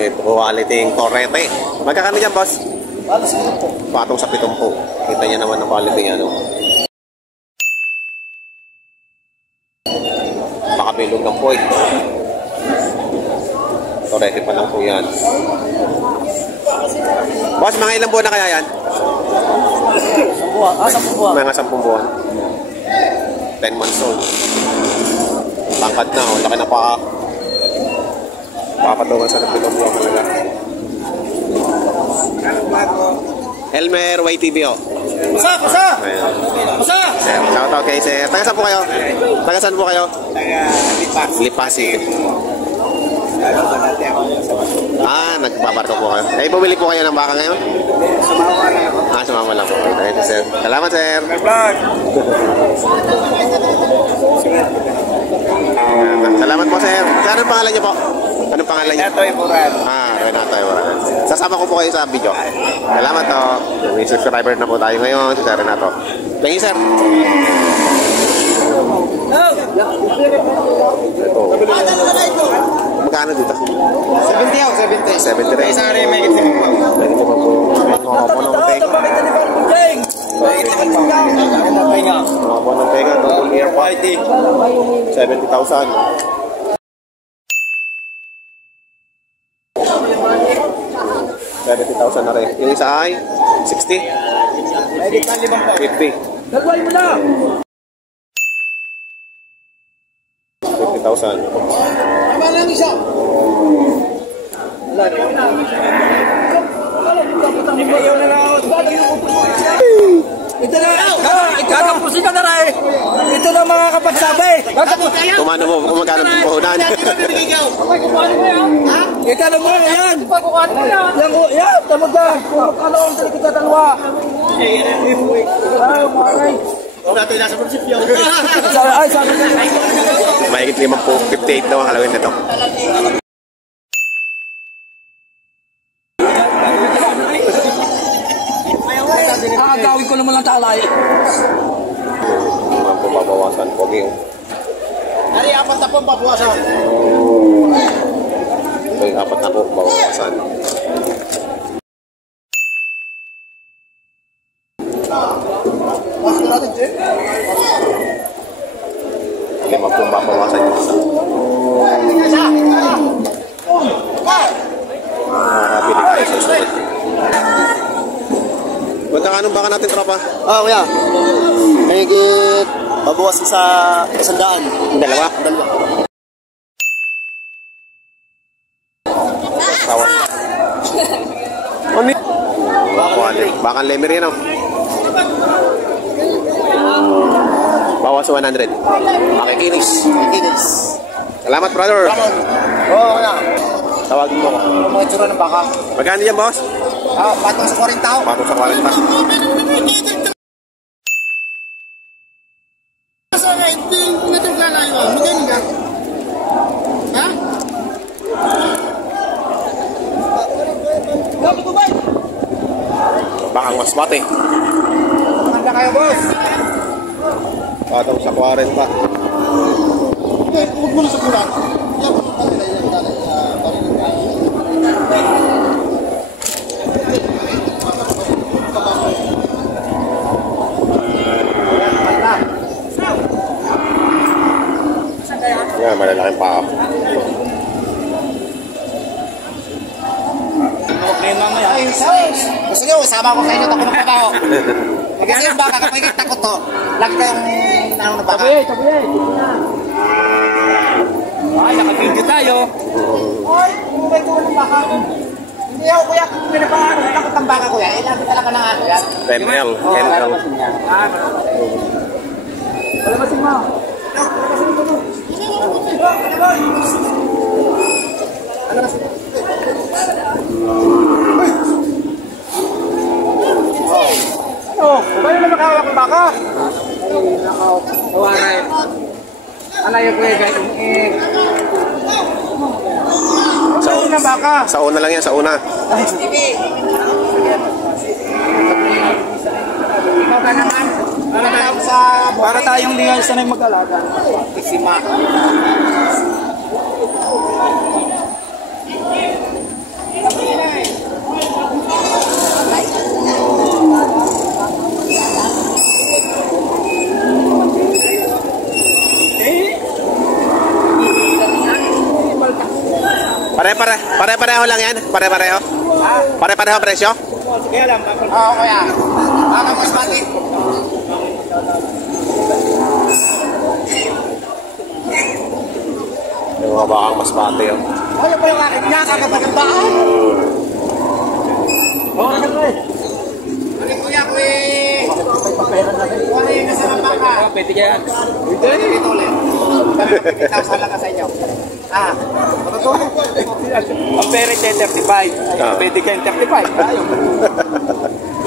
may quality yung torete. Magkakano dyan, boss? Patong sa 70. Kita niya naman ang quality niya, no? Makabilog ng point. Torete pa lang po yan. Boss, mga ilang buwan na kaya yan? 10 buwan. 10 buwan. Mga 10 buwan. 10 months old. Tangkad na, oh. Laki na paa. Papatungan sa nagpilong buwan talaga. Elmer YTV, oh. Pasa! Pasa! Pasa! Shout out kay sir. Taga saan po kayo? Taga saan po kayo? Taga Lipas. Lipasi. Nagpaparko po kayo. Eh, bumili po kayo ng baka ngayon? Sumama lang ako. Sumama lang po. Thank you, sir. Salamat, sir. Vlog! Salamat po, sir. Saan ang pangalan niyo po? Anong pangalan niyo? Renato Iburan. Renato Iburan. Sasama ko po kayo sa video. Salamat, to. May subscriber na po tayo ngayon. Si Sir Renato. Thank you, sir. Magkano dito? 70 ako, 70. 70 rin. Isang rin may itim po. Mga punong tega. Mga punong tega. Double ear pa. 70,000. 70,000 na rin. Yung isa ay 60. 50. Nagway mo na! 50,000. Tama lang isa! Ito na! Kakapusin ka na rin! Ito na mga kapagsabi! Kumano mo kung magkano ng puhunan. Ito na mo yan! Yan! Tamad na! Ano ang salikot na dalawa? Ay, sabi na! Mahigit 58 daw ang halawin nito. Gawin ko naman lang talay. Mga pumabawasan po yung. Ari, 4 na po pabawasan. Ito yung 4 na po pumabawasan. Lima po pabawasan yung isa. Nakabili tayo sa susunod. Magkakano baka natin, tropa? Kuya. Mahigit babawas sa 100. Dalawa? Tawas. Bakang lemer yan, oh. Bawas sa 100. Makikinis. Salamat, brother. Kuya. Tawagin mo ko. Mga tsura ng baka. Magkano yan, boss? Patong sa 40 tao. Patong sa 40. Bakang mas mati. Handa kayo, boss. Patong sa 40 pa. Huwag mo na sa kulang. Yan, malalaking paa. Gusto nyo, sama ko sa inyo, takot ng pabaho. Kasi yung baka, kapag takot to, lagi kayong tanong na baka. Tabi. Ay, nakabidyo tayo. Ay, umay ko ng baka. Hindi ako, kuya, pinapaano, takot ng baka, kuya. Eh, lagi talaga ng ano yan. 10L. Palabasin mo. Bayo na makawak ng baka? Tawaray. Ano yung kuya guys? Sa una baka? Sa una lang yan, sa una. Ikaw ka naman. Para tayong lingay sanay mag-alaga. Isima. Pare-pareho lang yan? Pare-pareho? Pare-pareho presyo? Sige lang. Oo, kuya. Baka mas mali. Yung mga bakang mas pati yun. Ano pa yung akin niya? Kagabagandaan. Oo, nagagawin. Ano kuya, kuya? Kuya, nasa lamba ka. Pwede kaya. Ito ulit. 50,000 lang ka sa inyo. Matutulog po. Ang pere 10.35. Pwede kayong 35.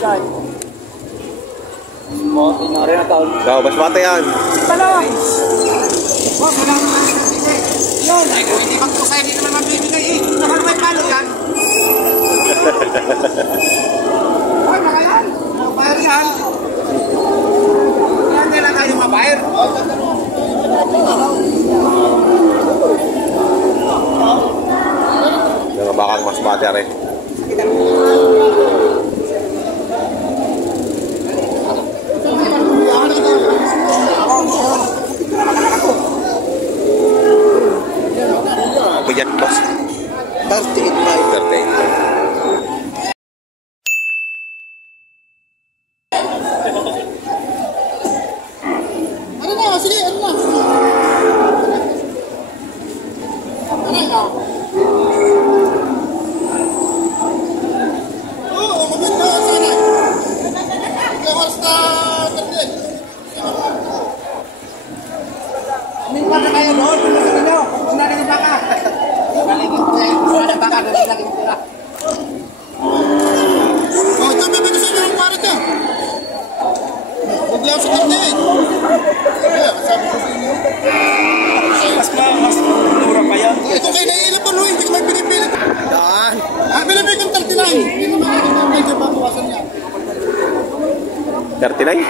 Ayaw. Tinari na taon. So, mas pati yan. Talong! Huwag mo lang bibigay. Yun, ay kung hindi magkusay, hindi naman mabibigay eh. Naman may palo yan. Ay, baka yan. Mabayar yan. Yan nila tayo mabayar. Yung mga bakang mas pati rin. Pagyan, boss. 38. Ano na? Sige, ano na? Ano na? Oo, maganda sana. Ilang na tablet. Minta na kayo doon. Sabi nyo, kung natin yung baka. Kung natin baka, doon lagi yung tira. Oh, ito may bigay sa inyo ng parit yan. Huwag lang sa tablet. Sabi ko sa inyo. Mas mura pa yan. Ito kayo naiilan pa, Louie. Hindi ko may pinipilit. Daan. Pinipili kong 39. Hindi naman ako medyo babawasan niya. 39?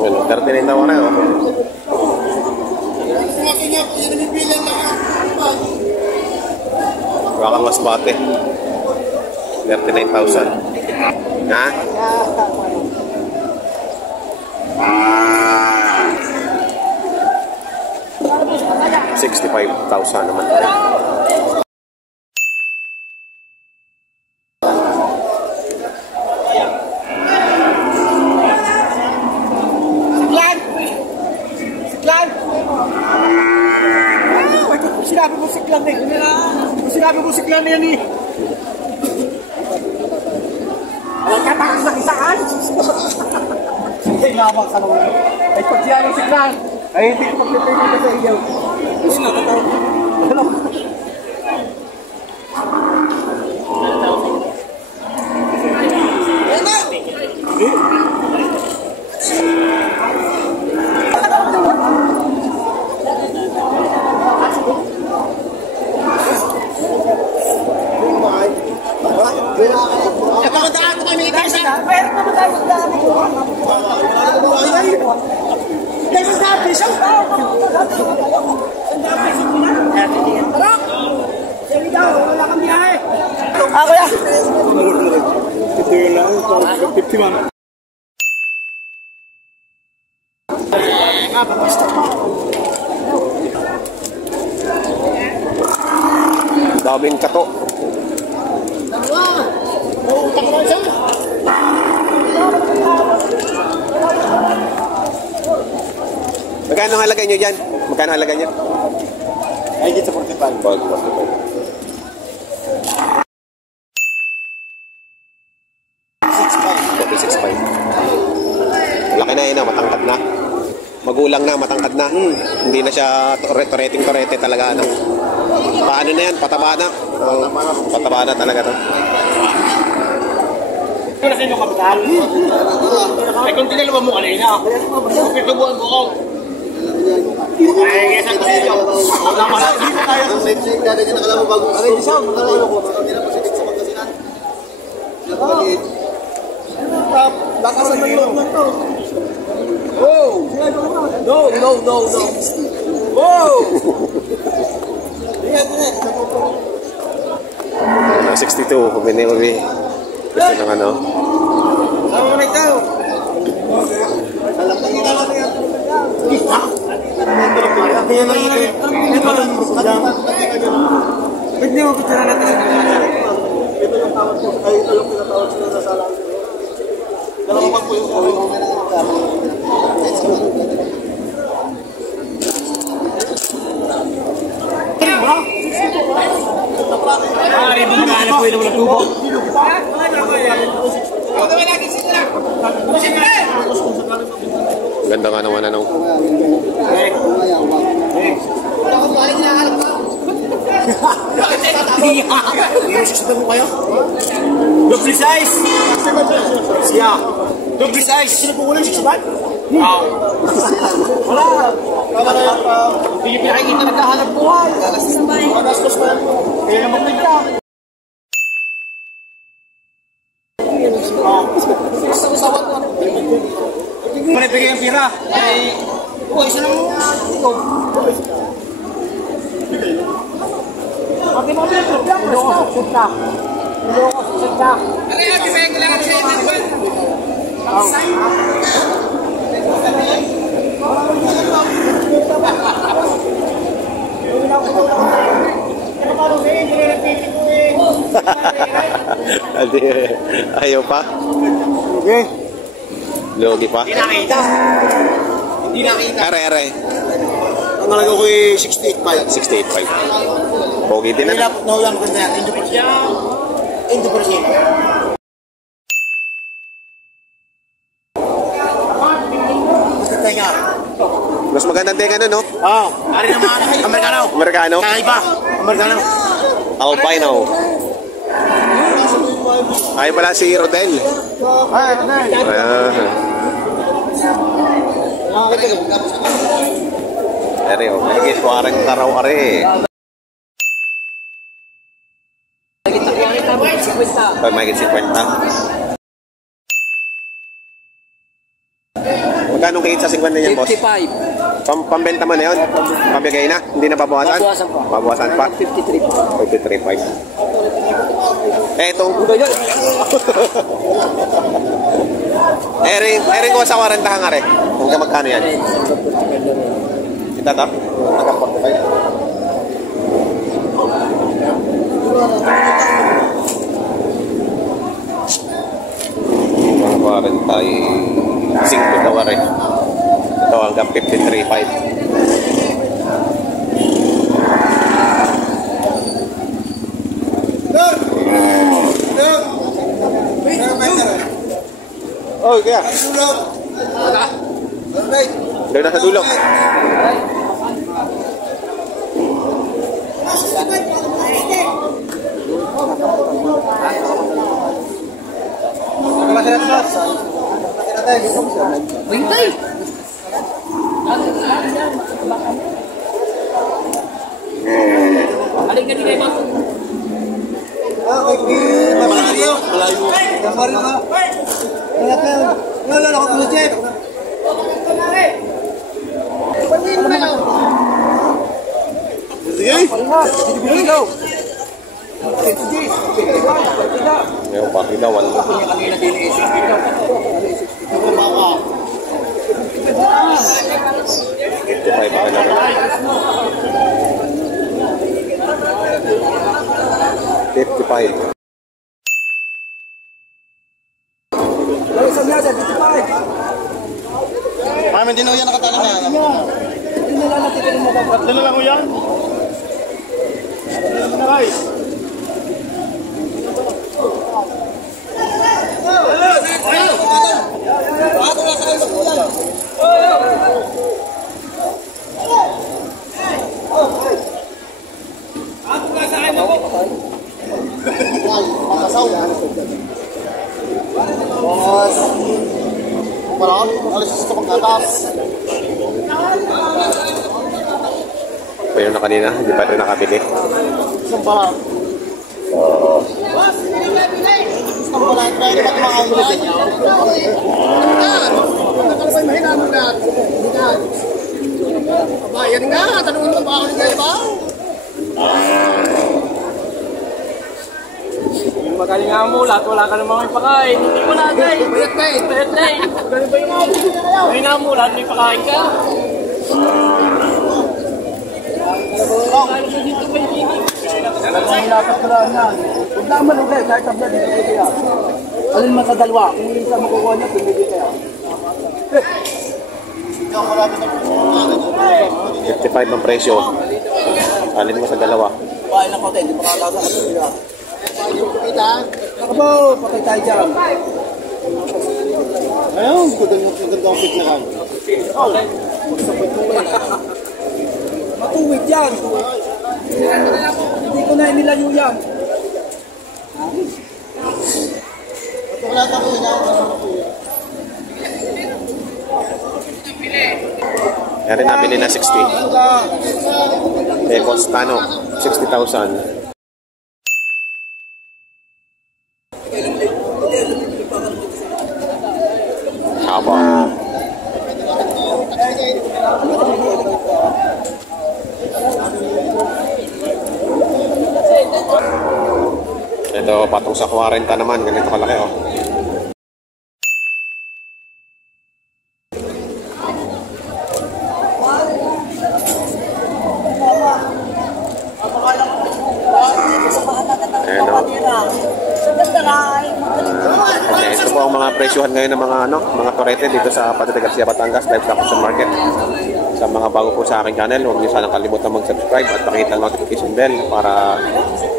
Well, 39 na ako na yun. Bakang mas pati. 39,000. Ha? 65,000 naman. Sinabi mo siklan eh. Sinabi mo siklan yan eh. Alam ka takas ng isaan. Hindi ngabang sa naman. Ay pag siya ng siklan, ay hindi ko pagpipigil ka sa iyo. Kasi nakataw. Ano? Ako ya. Ito yun lang. 51. Daming kato. Magkano halaga nyo dyan? Magkano halaga nyo? Ay, dito 45. 46.5. Laki na yun, matangkad na. Magulang na, matangkad na. Hindi na siya torete talaga. Ano. Paano na yan? Pataba na. Pataba na talaga to. Ano sa inyo kapital? Ay, kung tinalawa mo kanina. Pitubuan mo ako. Ay, yes, ang kasi yun. Hindi mo kaya kung save-save na rin nakalaman bago. Aray, di siya. Nakalaman ko. Hindi na pasitik sa magkasinan. Lakasan ng loob na to. Oh! No. Wow! 62, kumini-uli. Gusto ng ano. Sama mo na ikaw. Alam ko yung yan lang ito. Hindi mo pagkira natin sa mga. Ito yung tawag ko. Ay, ito yung pinatawag sila na sala. Dalawang po yung Ribo magkano po yung tubo? Ganda nga naman ano. Double size! Siya! Double size! Sino po ulang 6 baht? Wow! Wala! Hindi yung pinakikita nagkahanap buhay! Magastos pa! Kaya naman nagka! Manibigay ang pira! Ay... Oh, isa lang mo! Ito! Okay mo dito! Hindi ko susut na! Hindi ko susut na! Ano yung bibigay kailangan siya yung nagpan? Ayaw pa? Okay. Logi pa? Hindi nakita. Hindi nakita. Are. Ang nalaga ko ay 68.5. 68.5. Pogi din na. Nilapot na ulang maganda yan. Indo pa siya. Maganda nga. Mas magandang tenga nun, no? Oo. Ari naman. Amerikano. Amerikano? Kakaiba. Amerikano. Albino. Ay pala si Rodel. Ay, Rodel. Are, oh. Mahigit 40 raw, are. Mahigit 50. Magkano kahit sa 50 niyan, boss? 55. Pambenta mo na yun? Pabigay na? Hindi na babawasan? Babawasan pa. Babawasan pa? 53. 53.5. Itong... Ering ko sa 40 hang, are. Hanggang magkano yan? Kita to? Hanggang 45. 5 daw, are. Ito hanggang 53.5. Oh, kaya. Doon na sa dulo. Aling ka din kayo, Mas. Malayo. Malayo. Wala ako tulad yan. Sige. Ngayon pa, inawan. 55 pa na. 55. Mamin din yan nakatala na. Tatlo na lang ko yan. Tatlo na guys. Alis sa pagkatas. Pa yun na kanina, hindi pa ito nakabili. Isang pala. Isang pala. Hindi ba kumakain mo din yan? Nakakasay mahina mo na. Bayan nga. Tanungin mo ba ako nila iba? Magaling nga mo, lahat wala ka namang may pakain. Hindi mo lahat eh. Bayat na eh. Ganun ba yung mga? Ngayon nga mo, lahat may pakain ka. Dapat ko lang yan. Huwag na malugay, kahit tabla dito kaya. Alin man sa dalawa, kung isa makukuha niya, tumigil kaya. 55 ang presyo. Alin mo sa dalawa. Pain ng konti, hindi makalasa ka sila. Ako, patay tayo dyan. Ayun, gandang pit na kan. Matuwid yan. Hindi ko na inilayo yan. Kaya rin nabili na 60. Eh, cost ano? 60,000. Haba. Ito, patong sa 40 naman. Ganito kalaki, oh. Okay, ito po ang mga presyuhan ngayon ng mga torete dito sa Patate Garcia, Batangas Livestock Auction Market. Sa mga bago po sa aking channel, huwag niyo sanang kalimutan mag-subscribe at pakita ang notification bell para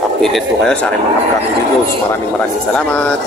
updated po kayo sa aking mga upcoming videos. Maraming salamat!